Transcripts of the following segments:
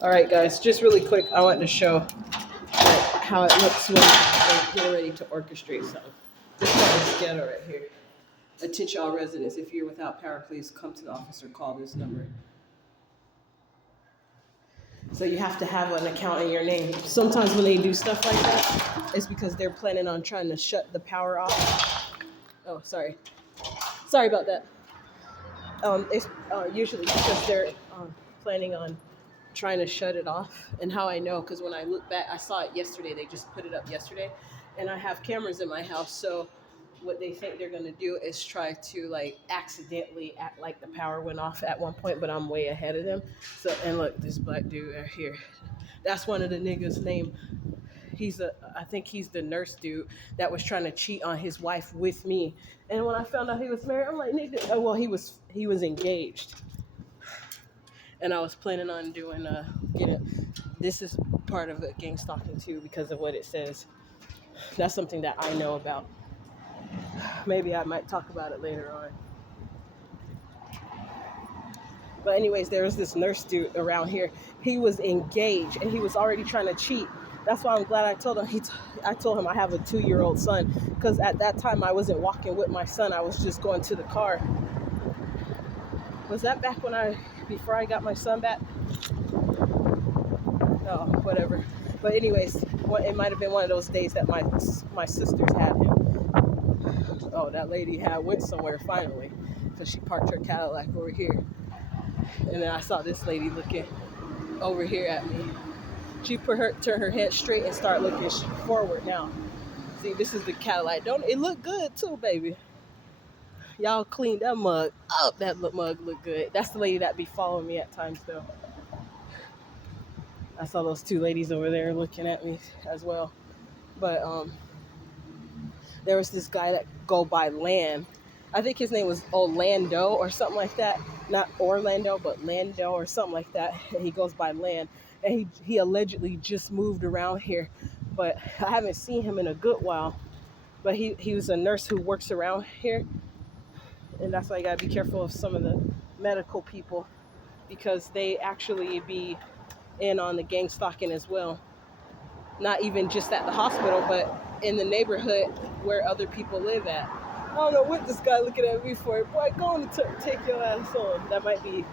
All right, guys, just really quick, I want to show how it looks when they get ready to orchestrate something. This one is ghetto right here. Attention all residents, if you're without power, please come to the office or call this number. So you have to have an account in your name. Sometimes when they do stuff like that, it's because they're planning on trying to shut the power off. Oh, sorry. Sorry about that. It's usually because they're planning on trying to shut it off. And how I know, because when I look back, I saw it yesterday. They just put it up yesterday, and I have cameras in my house. So what they think they're gonna do is try to like accidentally act like the power went off at one point, but I'm way ahead of them. So and look, this black dude right here. That's one of the niggas' name. I think he's the nurse dude that was trying to cheat on his wife with me. And when I found out he was married, I'm like, nigga, oh, well, he was engaged, and I was planning on doing getting. This is part of a gang stalking too because of what it says. That's something that I know about. Maybe I might talk about it later on. But anyways, there was this nurse dude around here. He was engaged and he was already trying to cheat. That's why I'm glad I told him. I told him I have a 2-year-old son because at that time I wasn't walking with my son. I was just going to the car. Was that back before I got my son back? Oh, whatever. But anyways, it might have been one of those days that my sisters had him. Oh, that lady went somewhere finally because she parked her Cadillac over here. And then I saw this lady looking over here at me. She turned her head straight and started looking forward now. See, this is the Cadillac. Don't it look good too, baby? Y'all cleaned that mug up. That mug look good. That's the lady that be following me at times though. I saw those two ladies over there looking at me as well. But there was this guy that go by Land. I think his name was Orlando or something like that. Not Orlando, but Lando or something like that. And he goes by Land. And he allegedly just moved around here. But I haven't seen him in a good while. But he was a nurse who works around here. And that's why you gotta be careful of some of the medical people because they actually be in on the gang stalking as well. Not even just at the hospital, but in the neighborhood where other people live at. I don't know what this guy looking at me for. Boy, go on and take your ass on. That might be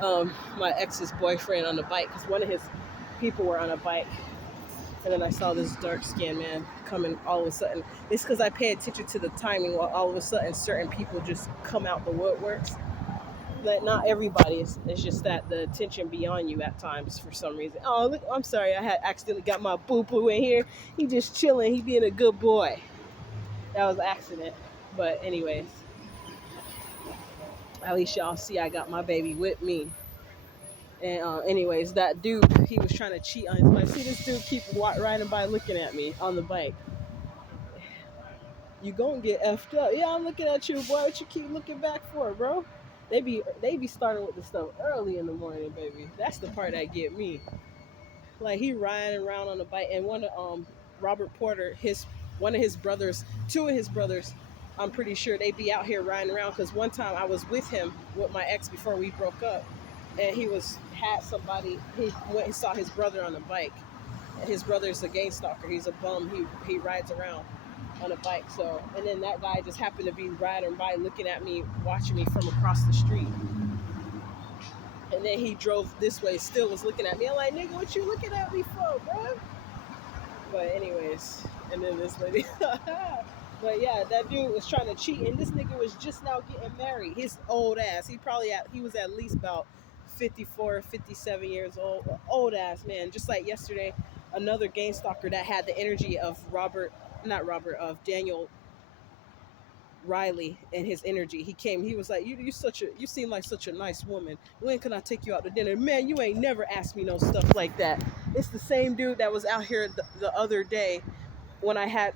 my ex's boyfriend on the bike because one of his people were on a bike. And then I saw this dark-skinned man coming all of a sudden. It's because I pay attention to the timing while all of a sudden certain people just come out the woodworks. But not everybody. It's just that the attention be on you at times for some reason. Oh, look, I'm sorry. I had accidentally got my boo-boo in here. He just chilling. He being a good boy. That was an accident. But anyways, at least y'all see I got my baby with me. And anyways, that dude, he was trying to cheat on his wife. See this dude keep riding by looking at me on the bike. You gonna get effed up. Yeah, I'm looking at you, boy. What you keep looking back for, bro? They be starting with the stuff early in the morning, baby. That's the part that get me. Like he riding around on the bike, and one of Robert Porter, one of his brothers, two of his brothers, I'm pretty sure they be out here riding around. Because one time I was with him with my ex before we broke up, and he had somebody. He went and saw his brother on a bike. And his brother's a gang stalker. He's a bum. He rides around on a bike. So, and then that guy just happened to be riding by, looking at me, watching me from across the street. And then he drove this way, still was looking at me. I'm like, nigga, what you looking at me for, bro? But anyways, and then this lady. But yeah, that dude was trying to cheat, and this nigga was just now getting married. His old ass. He was at least about 54, 57 years old. Old ass man. Just like yesterday, another gang stalker that had the energy of of Daniel Riley and his energy. He came, he was like, you seem like such a nice woman. When can I take you out to dinner? Man, you ain't never asked me no stuff like that. It's the same dude that was out here the other day when I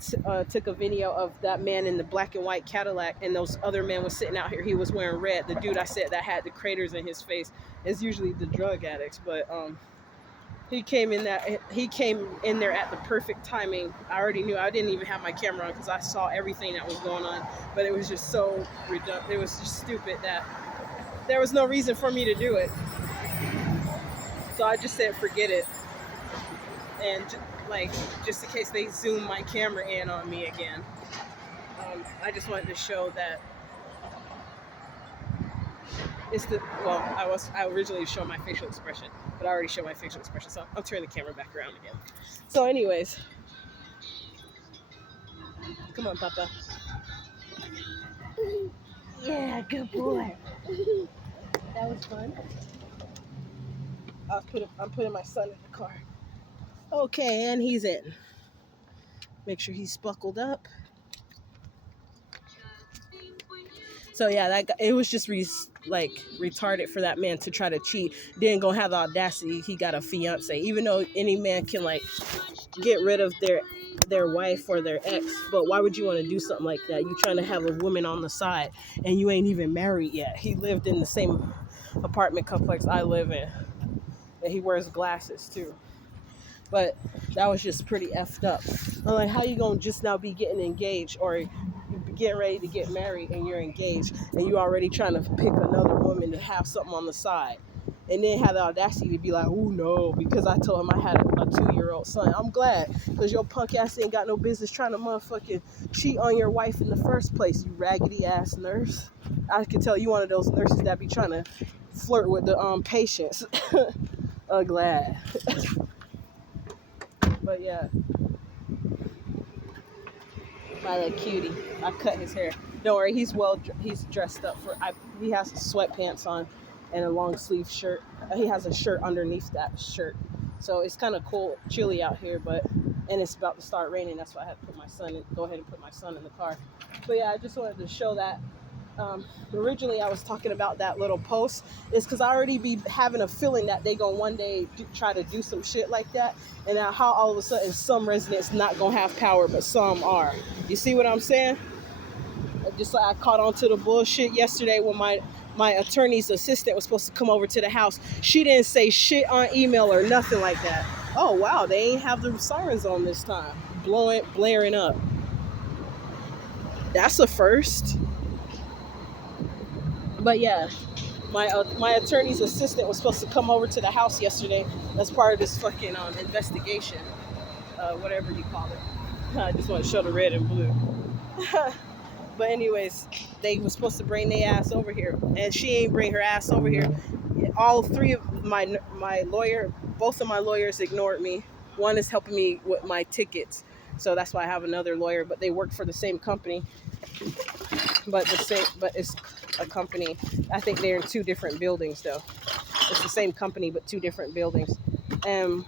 took a video of that man in the black and white Cadillac, and those other men was sitting out here. He was wearing red. The dude I said that had the craters in his face is usually the drug addicts, but he came in there at the perfect timing. I already knew. I didn't even have my camera on because I saw everything that was going on. But it was just so reductive. It was just stupid that there was no reason for me to do it. So I just said forget it, and like just in case they zoom my camera in on me again, I just wanted to show that it's the I originally showed my facial expression, but I already showed my facial expression, so I'll turn the camera back around again. So, anyways, come on, Papa. Yeah, good boy. That was fun. I'm putting my son in the car. Okay, and he's in. Make sure he's buckled up. So yeah, it was just retarded for that man to try to cheat. Then gonna have the audacity. He got a fiance, even though any man can like get rid of their wife or their ex. But why would you want to do something like that? You trying to have a woman on the side, and you ain't even married yet. He lived in the same apartment complex I live in, and he wears glasses too. But that was just pretty effed up. I'm like, how you gonna just now be getting engaged, or you getting ready to get married and you're engaged, and you already trying to pick another woman to have something on the side, and then have the audacity to be like, oh no, because I told him I had a 2-year-old son. I'm glad, because your punk ass ain't got no business trying to motherfucking cheat on your wife in the first place, you raggedy ass nurse. I can tell you one of those nurses that be trying to flirt with the patients. Glad. But yeah, my little cutie. I cut his hair. Don't worry, he's dressed up he has sweatpants on and a long sleeve shirt. He has a shirt underneath that shirt. So it's kind of cold, chilly out here, and it's about to start raining. That's why I had to go ahead and put my son in the car. But yeah, I just wanted to show that. Originally I was talking about that little post is because I already be having a feeling that they gonna one day try to do some shit like that, and now how all of a sudden some residents not gonna have power but some are. You see what I'm saying? Just like I caught on to the bullshit yesterday when my attorney's assistant was supposed to come over to the house. She didn't say shit on email or nothing like that. Oh wow, they ain't have the sirens on this time, blaring up. That's a first. But yeah, my attorney's assistant was supposed to come over to the house yesterday as part of this fucking investigation, whatever you call it. I just want to show the red and blue. But anyways, they were supposed to bring their ass over here, and she ain't bring her ass over here. All three of my lawyer, both of my lawyers ignored me. One is helping me with my tickets, so that's why I have another lawyer. But they work for the same company. But it's a company. I think they're in 2 different buildings though. It's the same company but 2 different buildings. And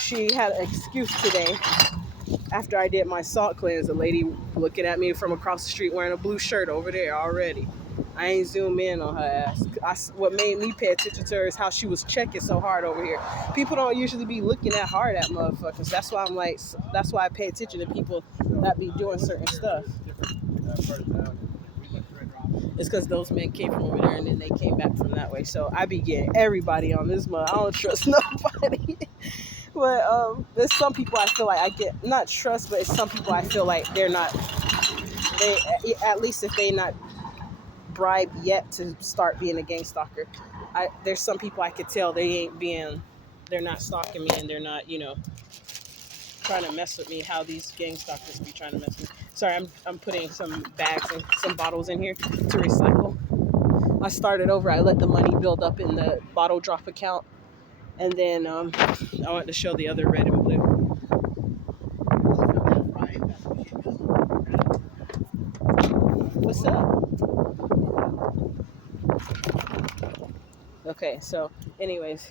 she had an excuse today. After I did my salt cleanse, a lady looking at me from across the street wearing a blue shirt over there already. I ain't zoom in on her ass. What made me pay attention to her is how she was checking so hard over here. People don't usually be looking that hard at motherfuckers. That's why I pay attention to people that be doing certain stuff. It's because those men came from over there and then they came back from that way. So I be getting everybody on this month. I don't trust nobody. But there's some people I feel like I get, not trust, but it's some people I feel like they at least if they not bribed yet to start being a gang stalker. There's some people I could tell they're not stalking me, and they're not, trying to mess with me, how these gang stalkers be trying to mess with me. Sorry, I'm putting some bags and some bottles in here to recycle. I started over. I let the money build up in the bottle drop account, and then I wanted to show the other red and blue. What's up? Okay, so anyways,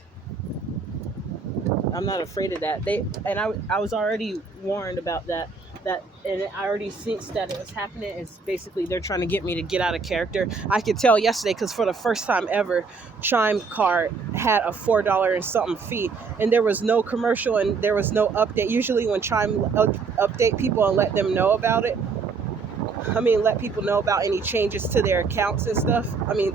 I'm not afraid of that. I was already warned about that, and I already sensed that it was happening. It's basically they're trying to get me to get out of character. I could tell yesterday because for the first time ever, Chime Card had a $4 and something fee, and there was no commercial and there was no update. Usually when Chime update people and let them know about it, let people know about any changes to their accounts and stuff,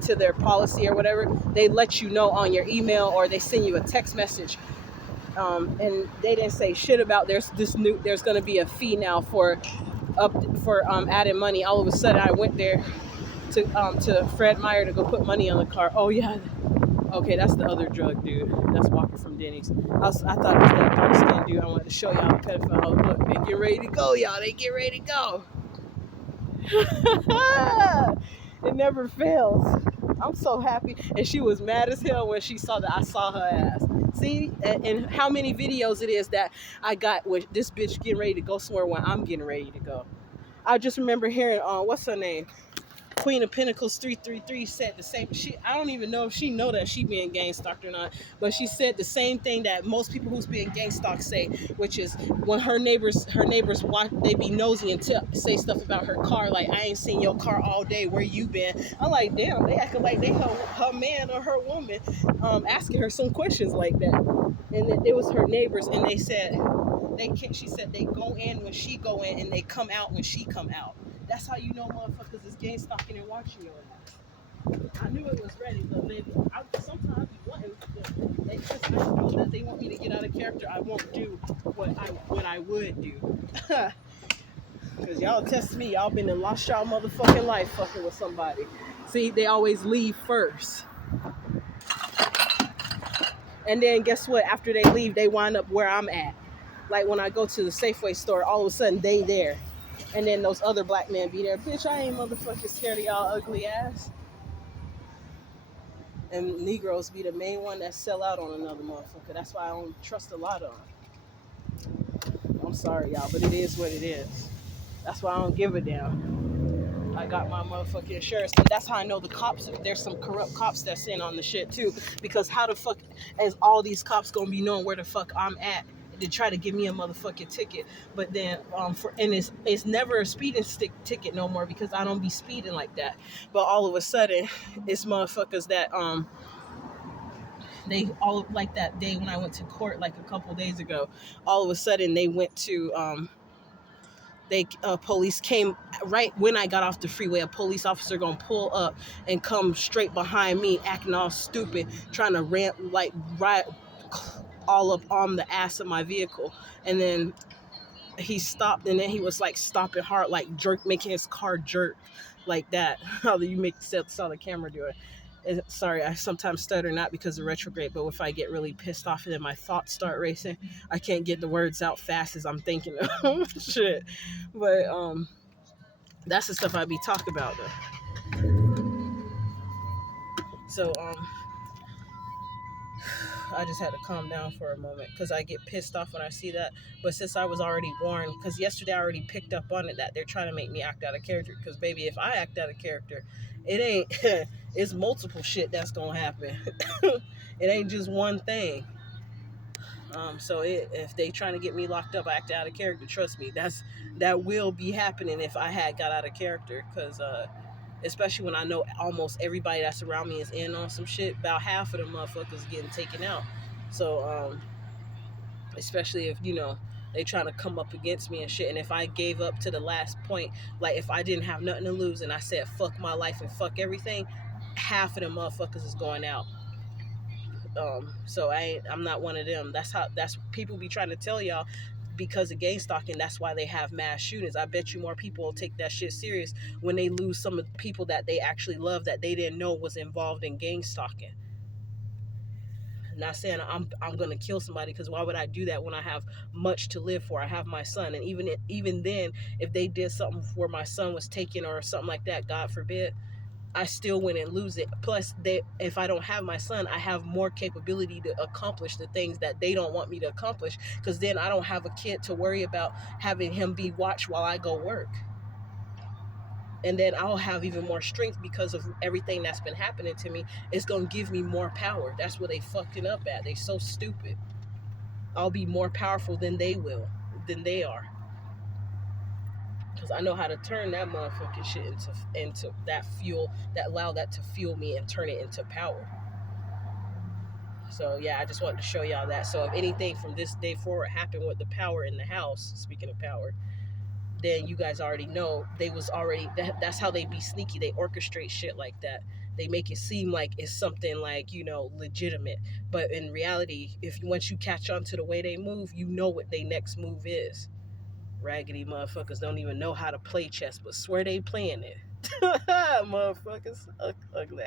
to their policy or whatever, they let you know on your email or they send you a text message. And they didn't say shit about there's going to be a fee now for adding money. All of a sudden I went there to Fred Meyer to go put money on the car. Oh Okay, that's the other drug dude that's walking from Denny's. I thought it was that dark skinned dude. I wanted to show y'all the pedophile. Look, they get ready to go, y'all. They get ready to go. It never fails. I'm so happy. And she was mad as hell when she saw that I saw her ass. See, and how many videos it is that I got with this bitch getting ready to go somewhere when I'm getting ready to go. I just remember hearing, what's her name? Queen of Pentacles 333 said the same. I don't even know if she know that she being gang stalked or not, but she said the same thing that most people who's being gang stalked say, which is when her neighbors watch, they be nosy and say stuff about her car, like, I ain't seen your car all day, where you been? I'm like, damn, they acting like they her man or her woman, asking her some questions like that. And it was her neighbors, and they said she said they go in when she go in and they come out when she come out. That's how you know motherfuckers is gang stalking and watching your ass. I knew it was ready, but maybe sometimes I be wanting because I know that they want me to get out of character. I won't do what I would do. Because y'all test me, y'all been and lost y'all motherfucking life fucking with somebody. See, they always leave first. And then guess what? After they leave, they wind up where I'm at. Like when I go to the Safeway store, all of a sudden they there. And then those other black men be there. Bitch, I ain't motherfucking scared of y'all ugly ass. And Negroes be the main one that sell out on another motherfucker. That's why I don't trust a lot of them. I'm sorry, y'all, but it is what it is. That's why I don't give a damn. I got my motherfucking insurance. And that's how I know the cops, there's some corrupt cops that's in on the shit too. Because how the fuck is all these cops gonna be knowing where the fuck I'm at to try to give me a motherfucking ticket? But then it's never a speeding stick ticket no more because I don't be speeding like that. But all of a sudden it's motherfuckers that they all, like that day when I went to court like a couple days ago, all of a sudden they went to police came right when I got off the freeway. A police officer gonna pull up and come straight behind me acting all stupid, trying to ride all up on the ass of my vehicle. And then he stopped, and then he was like stopping hard, like making his car jerk like that. How you saw the camera do it. Sorry, I sometimes stutter, not because of retrograde, but if I get really pissed off and then my thoughts start racing, I can't get the words out fast as I'm thinking of them. Shit. But that's the stuff I be talking about though. So I just had to calm down for a moment because I get pissed off when I see that. But since I was already warned, because yesterday I already picked up on it that they're trying to make me act out of character. Because baby, if I act out of character, it ain't. It's multiple shit that's gonna happen. It ain't just one thing. So if they trying to get me locked up, I act out of character. Trust me, that will be happening if I had got out of character. Because especially when I know almost everybody that's around me is in on some shit. About half of the motherfuckers getting taken out. So especially if they trying to come up against me and shit. And if I gave up to the last point, like if I didn't have nothing to lose and I said fuck my life and fuck everything, half of them motherfuckers is going out. So I'm not one of them. That's people be trying to tell y'all because of gang stalking. That's why they have mass shootings. I bet you more people will take that shit serious when they lose some of the people that they actually love that they didn't know was involved in gang stalking. Not saying I'm gonna kill somebody, because why would I do that when I have much to live for? I have my son, and even then, if they did something where my son was taken or something like that, God forbid, I still wouldn't lose it. Plus, if I don't have my son, I have more capability to accomplish the things that they don't want me to accomplish, because then I don't have a kid to worry about having him be watched while I go work. And then I'll have even more strength because of everything that's been happening to me. It's going to give me more power. That's where they fucking up at. They so stupid. I'll be more powerful than they are. Because I know how to turn that motherfucking shit into that fuel, that allow that to fuel me and turn it into power. So yeah, I just wanted to show y'all that. So if anything from this day forward happened with the power in the house, speaking of power, then you guys already know they was already, that's how they be sneaky. They orchestrate shit like that. They make it seem like it's something like, legitimate. But in reality, once you catch on to the way they move, you know what their next move is. Raggedy motherfuckers don't even know how to play chess, but swear they playing it. Motherfuckers, ugly.